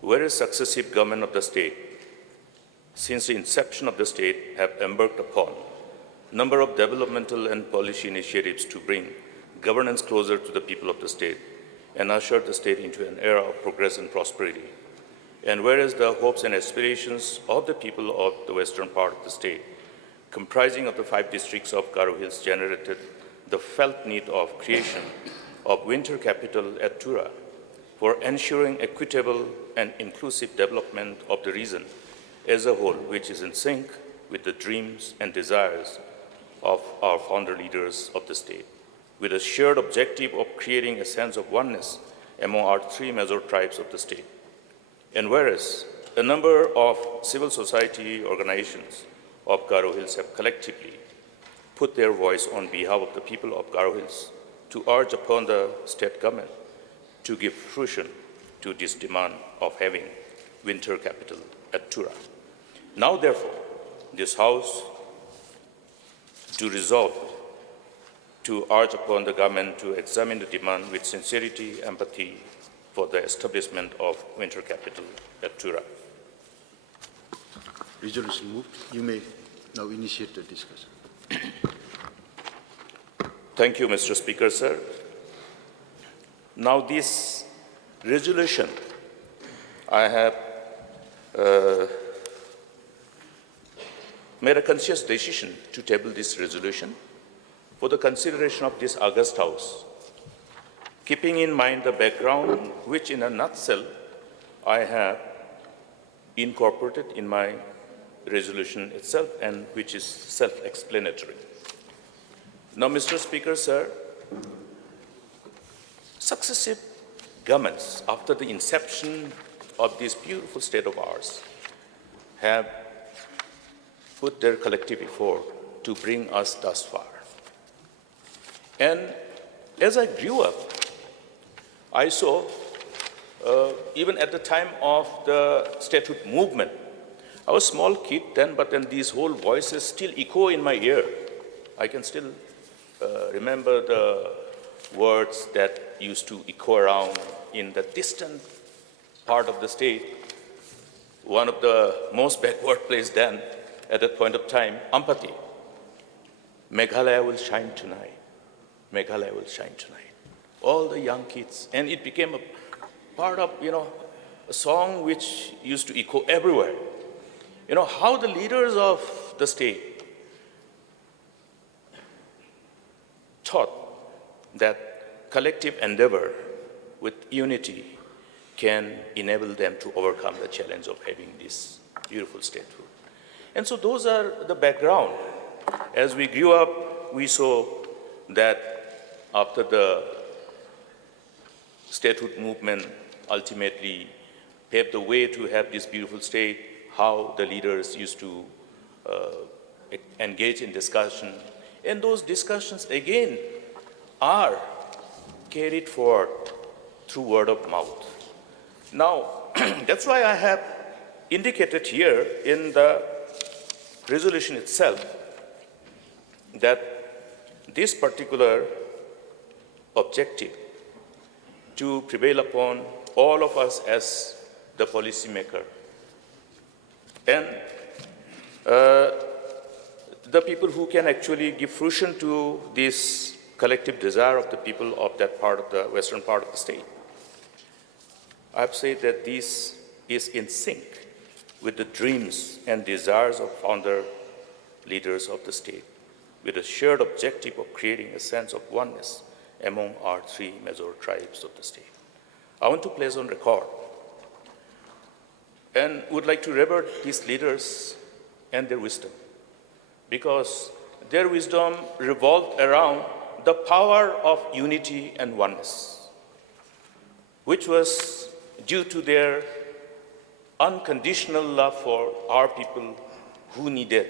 whereas successive government of the state, since the inception of the state, have embarked upon a number of developmental and policy initiatives to bring governance closer to the people of the state and usher the state into an era of progress and prosperity. And whereas the hopes and aspirations of the people of the western part of the state, comprising of the 5 districts of Garo Hills, generated the felt need of creation of winter capital at Tura for ensuring equitable and inclusive development of the region as a whole, which is in sync with the dreams and desires of our founder leaders of the state, with a shared objective of creating a sense of oneness among our 3 major tribes of the state. And whereas a number of civil society organizations of Garo Hills have collectively put their voice on behalf of the people of Garo Hills to urge upon the state government to give fruition to this demand of having winter capital at Tura. Now, therefore, this House to resolve to urge upon the government to examine the demand with sincerity, empathy for the establishment of winter capital at Tura. Resolution moved. You may now initiate the discussion. Thank you, Mr. Speaker, sir. Now, this resolution, I have made a conscious decision to table this resolution for the consideration of this August House, keeping in mind the background which, in a nutshell, I have incorporated in my resolution itself and which is self-explanatory. Now, Mr. Speaker, sir, successive governments after the inception of this beautiful state of ours have put their collective effort to bring us thus far. And as I grew up, I saw, even at the time of the statehood movement, I was a small kid then, but then these whole voices still echo in my ear. I can still remember the words that used to echo around in the distant part of the state, one of the most backward places then, at that point of time, Ampati. Meghalaya will shine tonight. Meghalaya will shine tonight. All the young kids, and it became a part of, a song which used to echo everywhere. How the leaders of the state thought that collective endeavor with unity can enable them to overcome the challenge of having this beautiful statehood. And so those are the background. As we grew up, we saw that after the statehood movement ultimately paved the way to have this beautiful state, how the leaders used to engage in discussion. And those discussions, again, are carried forward through word of mouth. Now, that's why I have indicated here in the resolution itself that this particular objective to prevail upon all of us as the policymaker and the people who can actually give fruition to this collective desire of the people of that part of the western part of the state. I've said that this is in sync with the dreams and desires of founder leaders of the state, with a shared objective of creating a sense of oneness among our 3 major tribes of the state. I want to place on record and would like to revere these leaders and their wisdom, because their wisdom revolved around the power of unity and oneness, which was due to their unconditional love for our people who needed